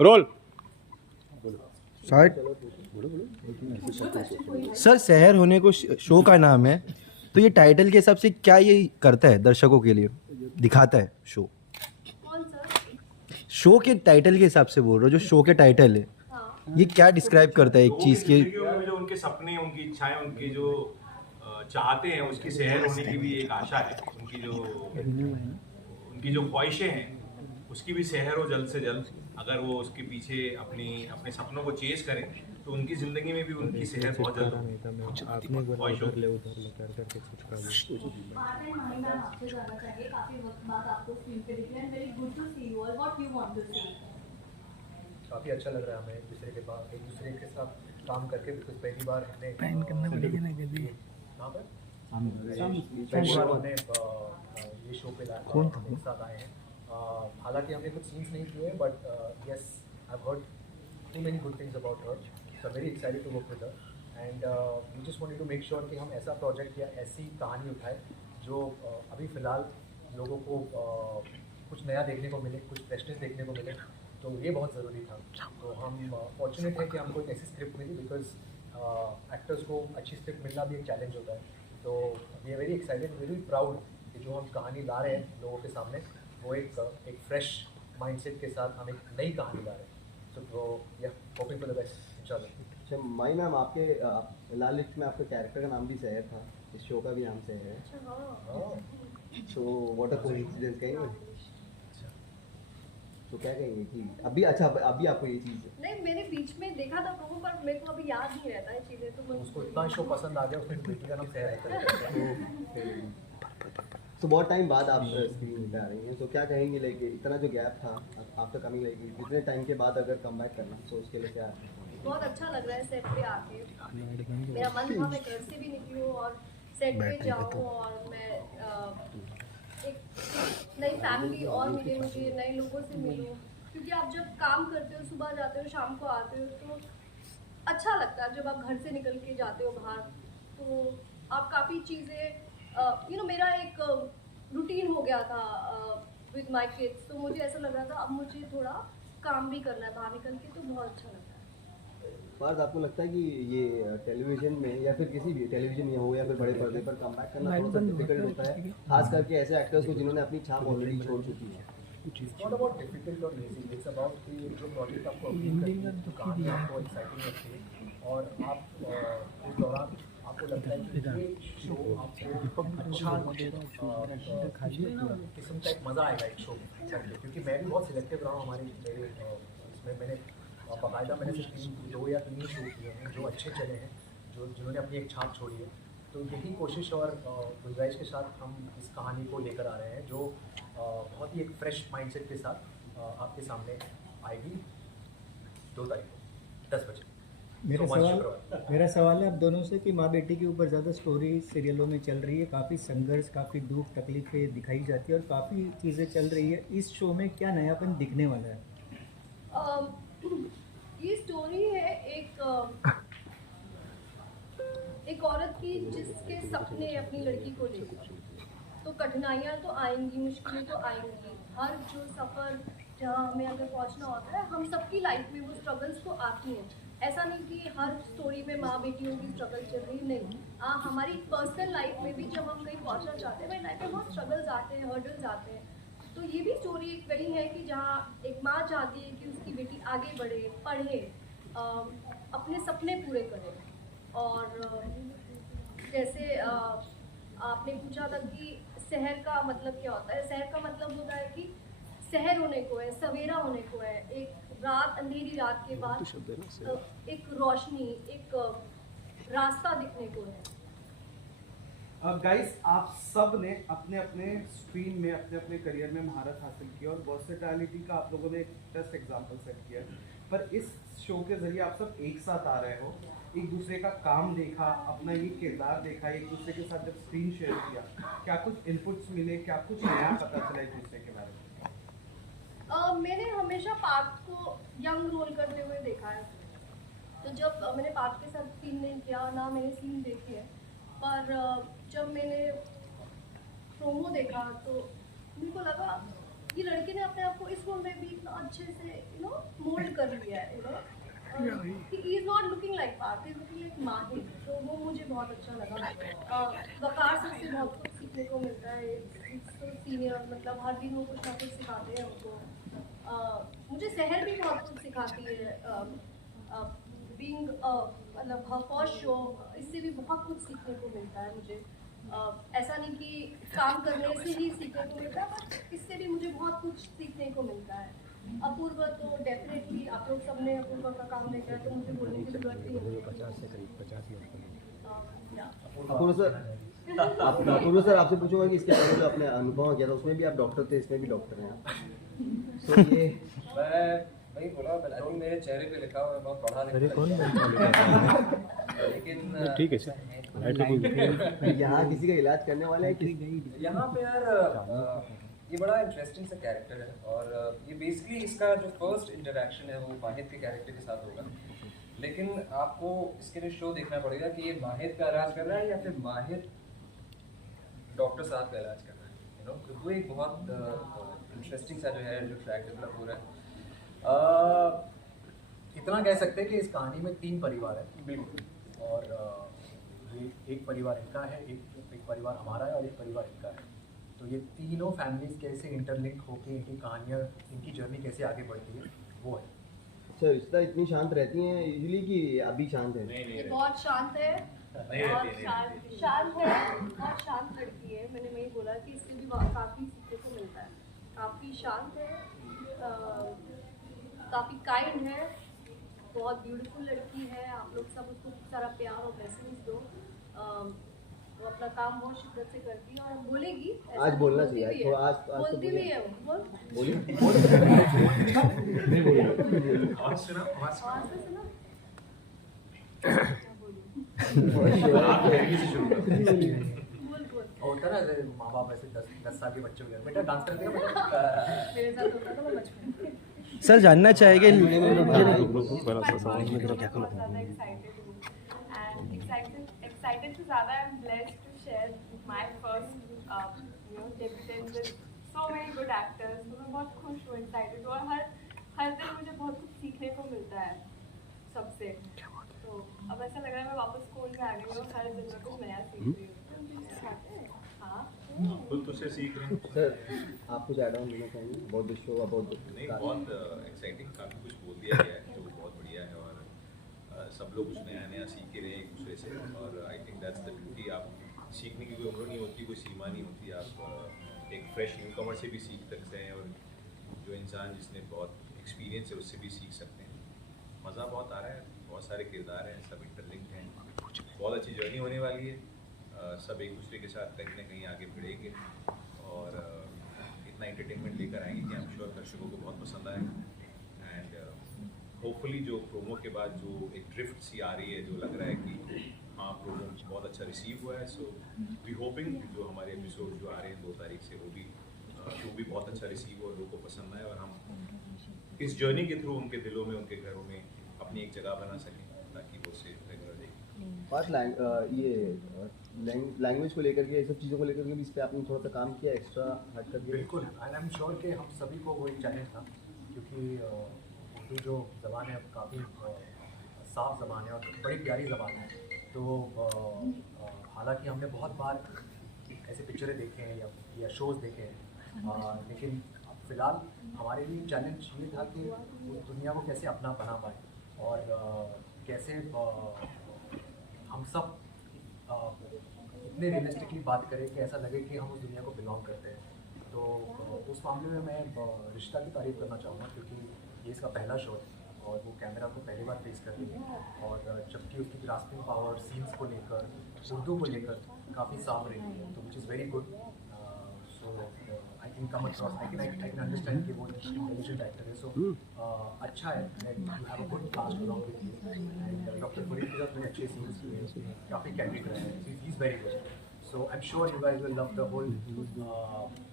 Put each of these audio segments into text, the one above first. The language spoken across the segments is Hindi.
रोल। सर शहर होने को शो का नाम है, तो ये टाइटल के हिसाब से क्या ये करता है दर्शकों के लिए, दिखाता है शो? कौन सा? शो के टाइटल के हिसाब से बोल रहा हूँ, जो शो के टाइटल है हाँ, ये क्या डिस्क्राइब करता है एक चीज की? जिंदगियों में जो उनके सपने, उनकी इच्छाएं, उनकी जो चाहते हैं, उसकी शहर होने की भी एक आशा है। उनकी जो ख्वाहिशें हैं, उसकी भी शहर हो जल्द से जल्द। अगर वो उसके पीछे अपने सपनों को चेज करें तो उनकी जिंदगी में भी उनकी शहर बहुत जल्द होगी। ख्वाहिशों की। बात है माही मैम आपसे जानना चाहिए, काफी वक्त बाद आपको स्क्रीन पे दिखे and very good to see you all, what you want to say? काफ़ी अच्छा लग रहा है हमें एक दूसरे के साथ काम करके, बिकॉज पहली बार हमने पैन करना पड़ेगा ना कभी। कहाँ पर पहली बार हमने ये शो पे कौन था एक साथ आए हैं। हालांकि हमने कुछ सीन्स नहीं किए, but yes I heard too many good things about her, so very excited to work with her and we just wanted to make sure कि हम ऐसा प्रोजेक्ट या ऐसी कहानी उठाए जो अभी फ़िलहाल लोगों को कुछ नया देखने को मिले, कुछ फ्रेशनेस देखने को मिले, तो ये बहुत ज़रूरी था। तो हम फॉर्चुनेट है कि हमको एक ऐसी स्क्रिप्ट मिली, बिकॉज एक्टर्स को अच्छी स्क्रिप्ट मिलना भी एक चैलेंज होता है। तो we are very excited, very proud कि जो हम कहानी ला रहे हैं लोगों के सामने, वो एक फ्रेश माइंडसेट के साथ हम एक नई कहानी ला रहे हैं। सो या होपिंग फॉर द बेस्ट इंशाल्लाह। अच्छा माई मैम, आपके लाल लिस्ट में आपके कैरेक्टर का नाम भी सहर था, इस शो का भी नाम सहर है। अच्छा हाँ, सो व्हाट अ कोइंसिडेंस कहेंगे? तो क्या कहेंगे कि अभी अभी आपको ये चीज़ नहीं मैंने बीच में देखा था प्रोमो, पर मेरे को अभी याद नहीं रहता है चीजें, तो मैं उसको इतना शो पसंद आ गया, उसने बेटी का नाम सहर रखा है। तो बहुत टाइम बाद आप स्क्रीन पे आ रही हैं, तो क्या कहेंगे लाइक इतना जो गैप था आफ्टर कमिंग, लाइक इतने टाइम के बाद अगर कम बैक करना, तो उसके लिए क्या? बहुत अच्छा लग रहा है सेट पे आके। मेरा मन था मैं घर से भी निकली हूँ और सेट पे जाऊँ और मैं एक नई फैमिली और मिले, मुझे नए लोगों से मिलूँ, क्योंकि आप जब काम करते हो, सुबह जाते हो शाम को आते हो, तो अच्छा लगता है जब आप घर से निकल के जाते हो बाहर, तो आप काफ़ी चीज़ें मेरा एक रूटीन हो गया था विद माय किड्स, तो मुझे ऐसा लग रहा था अब मुझे थोड़ा काम भी करना है बाहर निकल के, तो बहुत अच्छा लगता है। बात आपको लगता है कि ये टेलीविजन में या फिर किसी भी टेलीविजन में हो या फिर बड़े पर्दे पर कम बैक करना थोड़ा सा डिफिकल्ट होता है, खास करके ऐसे एक्टर्स को जिन्होंने अपनी छाप ऑलरेडी छोड़ चुकी है? नॉट अबाउट डिफिकल्ट और लेजी, इट्स अबाउट कि जो प्रोजेक्ट आपको अपील करती है, जो कहानी आपको एक्साइटिंग लगती है, और आप इस दौरान आपको लगता है कि ये शो आपको अच्छा किस्म का एक मज़ा आएगा एक शो करके, क्योंकि मैं भी बहुत सिलेक्टिव रहा हूँ मेरे इसमें। मैंने बाकायदा मैंने सिर्फ 2 या 3 शो किए हैं जो अच्छे चले हैं, जिन्होंने अपनी एक छाप छोड़ी है। तो यही कोशिश और गुंजाइश के साथ हम इस कहानी को लेकर आ रहे हैं, जो बहुत ही एक फ्रेश माइंडसेट के साथ आपके सामने आएगी 2 तारीख को 10 बजे। मेरा सवाल है आप दोनों से कि माँ बेटी के ऊपर ज़्यादा स्टोरी सीरियलों में चल रही है, काफ़ी संघर्ष, काफ़ी दुख तकलीफें दिखाई जाती है और काफ़ी चीज़ें चल रही है, इस शो में क्या नयापन दिखने वाला है? ये स्टोरी है एक औरत की जिसके सपने अपनी लड़की को लेकर, तो कठिनाइयाँ तो आएंगी, मुश्किलें तो आएंगी, हर जो सफ़र जहाँ हमें अगर पहुँचना होता है, हम सबकी लाइफ में वो स्ट्रगल्स तो आती हैं। ऐसा नहीं कि हर स्टोरी में माँ बेटियों की स्ट्रगल चल रही है, नहीं। हमारी पर्सनल लाइफ में भी जब हम कहीं पहुँचना चाहते हैं, लाइफ में बहुत स्ट्रगल्स आते हैं, हर्डल्स आते हैं। तो ये भी स्टोरी एक वही है कि जहाँ एक माँ चाहती है कि उसकी बेटी आगे बढ़े, पढ़े, अपने सपने पूरे करे। और जैसे आपने पूछा था कि शहर का मतलब क्या होता है, शहर का मतलब होता है कि शहर होने को है, सवेरा होने को है, एक रात, अंधेरी रात के बाद एक रोशनी, एक रास्ता दिखने को है। गाइस आप सब ने अपने अपने स्ट्रीम में अपने अपने करियर में महारत हासिल की और वर्सेटैलिटी का आप लोगों ने एक बेस्ट एग्जांपल सेट किया, पर इस शो के जरिए आप सब एक साथ आ रहे हो, एक दूसरे का काम देखा, अपना ये किरदार देखा, एक दूसरे के साथ जब स्क्रीन शेयर किया, क्या कुछ इनपुट्स मिले, क्या कुछ नया पता चला एक दूसरे के बारे में? मैंने हमेशा पार्थ को यंग रोल करते हुए देखा है, तो जब मैंने पार्थ के साथ सीन नहीं किया, ना मैंने सीन देखी है, पर जब मैंने प्रोमो देखा तो मेरे को लगा ये लड़के ने अपने आप को इस उसको मैं भी इतना अच्छे से मोल्ड कर लिया है he is not looking like Parth, he is looking like Mahir. तो वो मुझे बहुत अच्छा लगा। वकार सर से बहुत कुछ सीखने को मिलता है, सीनियर, मतलब हर दिन वो कुछ ना कुछ सिखाते हैं हमको। मुझे सहर भी बहुत कुछ सिखाती है, बीइंग मतलब हर फर्स्ट शो, इससे भी बहुत कुछ सीखने को मिलता है मुझे। ऐसा नहीं कि काम करने से ही सीखने को मिलता है, बट इससे भी मुझे बहुत कुछ सीखने को मिलता है। अपूर्व तो डेफिनेटली आप लोग सबने अपूर्व का काम देखा है, तो मुझे बोलने की जरूरत ही नहीं है। अपूर्व सर आपसे पूछूंगा कि इसके पहले जो अपने अनुभव किया था उसमें भी आप डॉक्टर थे, इसमें भी डॉक्टर हैं आप, तो ये मैं वही बोला, आई थिंक मेरे चेहरे पे लिखा हुआ है बहुत पढ़ा लिखा लेकिन ठीक है सर। यहाँ किसी का इलाज करने वाले हैं कि यहाँ पे यार ये बड़ा इंटरेस्टिंग सा कैरेक्टर है, और ये बेसिकली इसका जो फर्स्ट इंटरेक्शन है वो माहिर के कैरेक्टर के साथ होगा, लेकिन आपको इसके लिए शो देखना पड़ेगा कि ये माहिर का इलाज कर रहा है या फिर माहिर डॉक्टर साहब का इलाज कर रहा है, यू नो। तो वो एक बहुत इंटरेस्टिंग सा जो है जो ट्रैक डेवलप हो रहा है। इतना कह सकते हैं कि इस कहानी में 3 परिवार है, बिल्कुल, और ये एक परिवार इनका है, एक परिवार हमारा है और एक परिवार इनका है। तो ये तीनों फैमिलीज कैसे इंटरलिंक होके इनकी कहानियाँ, इनकी जर्नी कैसे आगे बढ़ती है, वो है। अच्छा, रिश्ता इतनी शांत रहती हैं यूजुअली कि अभी शांत है? ये बहुत शांत है और शांत है और शांत लड़की है। मैंने वही बोला कि इससे भी काफ़ी सीखने को मिलता है। काफ़ी शांत है, काफ़ी काइंड है, बहुत ब्यूटीफुल लड़की है। आप लोग सब उसको सारा प्यार और ब्लेसिंग्स दो। वो अपना काम बहुत शिद्दत से करती है और बोलेगी। आज बोलना चाहिए, थोड़ा आज बोलती भी है वो। बोलिए। आवाज सुना, आवाज आवाज़ से सुना। आप लड़की से शुरू करो। होता है ना माँ बाप ऐसे 10 साल के बच्चों के, बेटा डांस कर देगा बेटा। मेरे साथ होता था वो बचपन में। सर जानना चाहेंगे excited to ज़्यादा I'm blessed to share my first debut with so many good actors। तो मैं बहुत खुश हूँ, excited हूँ, और हर दिन मुझे बहुत कुछ सीखने को मिलता है सबसे। तो अब ऐसा लग रहा है मैं वापस स्कूल में आ गई हूँ, हर दिन मैं कुछ नया सीख रही हूँ। हाँ, खुद तुझसे सीख रहे हैं। सर आप कुछ ऐड ऑन देना चाहेंगे अबाउट द शो, अबाउट नहीं, बहुत एक्साइटिंग, काफ़ी कुछ बोल दिया गया है जो बहुत बढ़िया है, और सब लोग कुछ नया नया सीख के रहे एक दूसरे से, और I think that's the beauty. आप सीखने की कोई उम्र नहीं होती, कोई सीमा नहीं होती। आप एक फ्रेश न्यूकमर से भी सीख सकते हैं, और जो इंसान जिसने बहुत एक्सपीरियंस है उससे भी सीख सकते हैं। मज़ा बहुत आ रहा है, बहुत सारे किरदार हैं, सब इंटरलिंक्ड हैं, बहुत अच्छी जर्नी होने वाली है। सब एक दूसरे के साथ कहीं ना कहीं आगे बढ़ेंगे, और इतना एंटरटेनमेंट लेकर आएंगे कि आई एम श्योर दर्शकों को बहुत पसंद आएगा। एंड होपफुली जो प्रोमो के बाद जो एक ड्रिफ्ट सी आ रही है, जो लग रहा है कि हाँ प्रोमो बहुत अच्छा रिसीव हुआ है, सो वी होपिंग जो हमारे एपिसोड जो आ रहे हैं 2 तारीख से वो भी बहुत अच्छा रिसीव हो, लोगों को पसंद आए, और हम इस जर्नी के थ्रू उनके दिलों में, उनके घरों में अपनी एक जगह बना सकें, ताकि वो से रेगुलर देखें। बात ये लैंग्वेज को लेकर के, सब चीज़ों को लेकर के भी इस पर आपने थोड़ा सा काम किया एक्स्ट्रा हट करके? बिल्कुल, आई एम श्योर कि हम सभी को वो एक चैलेंज था, क्योंकि उर्दू जो ज़बान है काफ़ी साफ ज़बान है और बड़ी प्यारी ज़बान है। तो हालांकि हमने बहुत बार ऐसे पिक्चरें देखे हैं या शोज़ देखे हैं, लेकिन फ़िलहाल हमारे लिए चैलेंज ये था कि उस दुनिया को कैसे अपना बना पाए, और कैसे हम सब इतने रियलिस्टिकली बात करें कि ऐसा लगे कि हम उस दुनिया को बिलोंग करते हैं। तो उस मामले में मैं रिश्ता की तारीफ़ करना चाहूँगा, क्योंकि ये इसका पहला शो है और वो कैमरा को पहली बार फेस कर रही है, और जबकि उसकी ग्रास्पिंग पावर सीन्स को लेकर, उर्दू को लेकर काफ़ी साफ रही है, तो which is very good. So I can come across, I can understand कि वो इंटेलिजेंट एक्टर है, सो अच्छा है that you have a good cast along with you. And doctor Farid के साथ बड़े अच्छे सीन्स किए, काफ़ी कैंडिड रहे हैं, he is very good. So I'm sure you guys will love the whole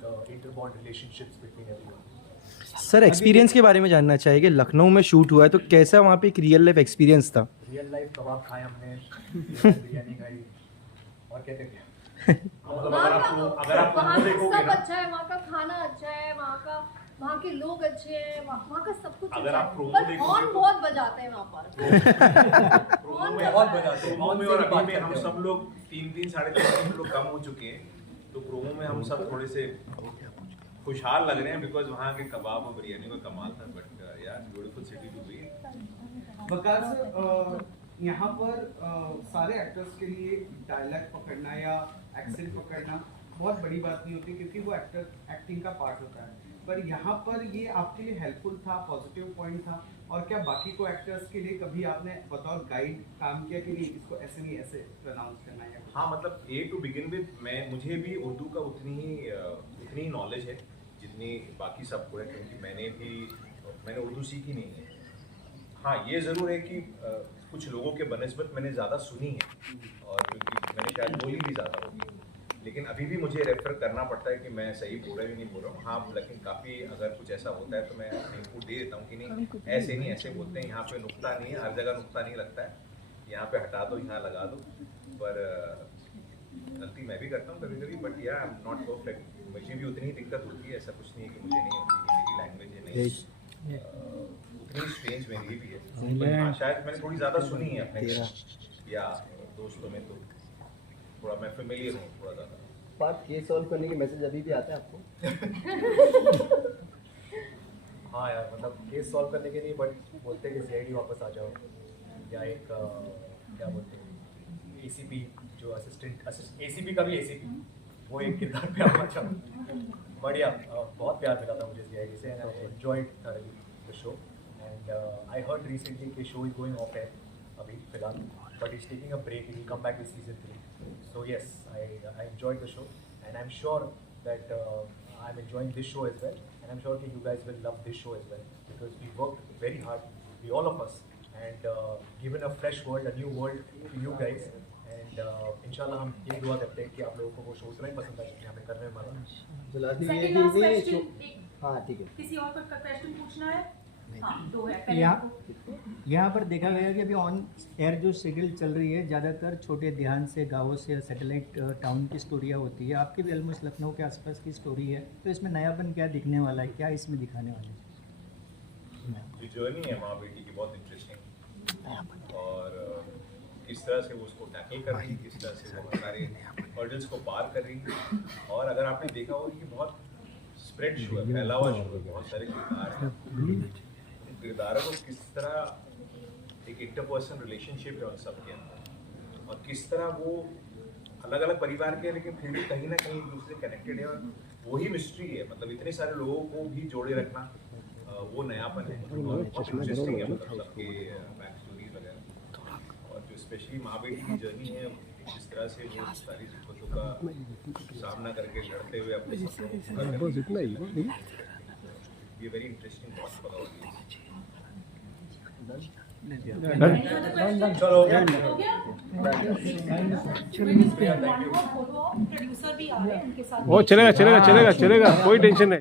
the interbond relationships between everyone. Sir experience के बारे में जानना चाहेंगे, लखनऊ में शूट हुआ है तो कैसा वहाँ पे एक रियल लाइफ एक्सपीरियंस था? रियल लाइफ कबाब खाए हमने, बिरयानी खाई, और क्या क्या मतलब अगर आप वहाँ का सब अच्छा है, वहाँ का खाना अच्छा है, वहाँ के लोग अच्छे हैं, वहाँ का सब कुछ अगर अच्छा आप है, प्रोमो पर देखोगे हॉर्न तो- बहुत बजाते हैं वहाँ पर। प्रोमो में बहुत बजाते हैं, प्रोमो में बहुत और से बात अभी में हम करते हैं। सब लोग 3-3 साढ़े 3 लोग कम हो चुके हैं, तो प्रोमो में हम सब थोड़े से खुशहाल लग रहे हैं बिकॉज वहाँ के कबाब और बिरयानी में कमाल था। बट यार beautiful city to be. Waqar sir, यहाँ पर सारे एक्टर्स के लिए डायलॉग पकड़ना या एक्सेंट पकड़ना बहुत बड़ी बात नहीं होती, क्योंकि वो एक्टिंग का पार्ट होता है। पर यहाँ पर ये आपके लिए हेल्पफुल था, पॉजिटिव पॉइंट था? और क्या बाकी को एक्टर्स के लिए कभी आपने बतौर गाइड काम किया कि नहीं इसको ऐसे नहीं ऐसे प्रोनाउंस करना है? हाँ, मतलब ए टू बिगिन विद मुझे भी उर्दू का उतनी ही नॉलेज है जितनी बाकी सबको है, क्योंकि मैंने उर्दू सीखी नहीं है। हाँ, ये ज़रूर है कि कुछ लोगों के बनस्बत मैंने ज़्यादा सुनी है, और क्योंकि मैंने शायद बोली भी ज़्यादा होगी, लेकिन अभी भी मुझे रेफर करना पड़ता है कि मैं सही बोल रहा हूँ नहीं बोल रहा हूँ। हाँ, लेकिन काफ़ी अगर कुछ ऐसा होता है तो मैं इनपुट दे देता हूँ कि नहीं ऐसे नहीं ऐसे बोलते हैं, यहाँ पे नुक्ता नहीं है, हर जगह नुक्ता नहीं लगता है, यहाँ पे हटा दो, यहाँ लगा दो। पर गलती मैं भी करता हूँ कभी कभी, बट या आई एम नॉट परफेक्ट। मुझे भी उतनी ही दिक्कत होती है, ऐसा कुछ नहीं है कि मुझे नहीं होती, कि मेरी लैंग्वेज है नहीं उतनी स्ट्रेंज मेरी भी है। पर हाँ, शायद मैंने थोड़ी ज़्यादा सुनी है अपने या दोस्तों में, तो थोड़ा मैं फेमिलियर हूँ थोड़ा ज़्यादा। पार्ट केस सॉल्व करने के मैसेज अभी भी आते हैं आपको? हाँ यार, मतलब केस सॉल्व करने के लिए बट बोलते हैं कि सीआईडी वापस आ जाओ, या एक क्या बोलते हैं एसीपी जो असिस्टेंट एसीपी का भी एसीपी, वो एक किरदार पे आना चाहूँ। बढ़िया, बहुत प्यार मिला था मुझे सीआईडी से, and I enjoyed thoroughly the show. And I heard recently कि show is going off air अभी फिलहाल, but he's taking a break. He will come back with season 3. So yes, I enjoyed the show, and I'm sure that I'm enjoying this show as well, and I'm sure that you guys will love this show as well, because we worked very hard, all of us, and given a fresh world, a new world to you guys, and inshallah हम ये दुआ करते हैं कि आप लोगों को वो शो उतना ही पसंद आए जितना हमें करने में मजा। तो लास्ट ये Second last कि question, हाँ ठीक है। किसी और का क्वेश्चन पूछना है? हाँ, दो है। पहले यहाँ पर देखा गया कि अभी ऑन एयर जो सीरियल चल रही है ज़्यादातर छोटे ध्यान से, गाँवों से, सैटेलाइट टाउन की स्टोरियाँ होती है। आपकी भी ऑलमोस्ट लखनऊ के आसपास की स्टोरी है, तो इसमें नयापन क्या दिखने वाला है, क्या इसमें दिखाने वाले हैं? जो जर्नी है माँ बेटी की बहुत इंटरेस्टिंग, और किस तरह से वो उसको टैकल कर रही है, किस तरह से वो सारे हर्डल्स को पार कर रही है। और अगर आपने देखा हो कि बहुत स्प्रेड शो है, फैला हुआ शो है, बहुत सारे किरदार हैं, किरदारों को किस तरह एक इंटरपर्सनल रिलेशनशिप है उन सब के अंदर, और किस तरह वो अलग अलग परिवार के हैं लेकिन फिर भी कहीं ना कहीं एक दूसरे से कनेक्टेड है, और वही मिस्ट्री है। मतलब इतने सारे लोगों को भी जोड़े रखना, वो नयापन है, बहुत इंटरेस्टिंग है, मतलब सबके बैक स्टोरीज वगैरह, और जो स्पेशली माँ बेटी की जर्नी है, जिस तरह से वो सारी दिक्कतों का सामना करके लड़ते हुए अपने सपनों को पूरा करते हैं, ये वेरी इंटरेस्टिंग बहुत पता होगी। चलो प्रोड्यूसर भी आ रहे हैं उनके साथ। वो चलेगा कोई टेंशन नहीं।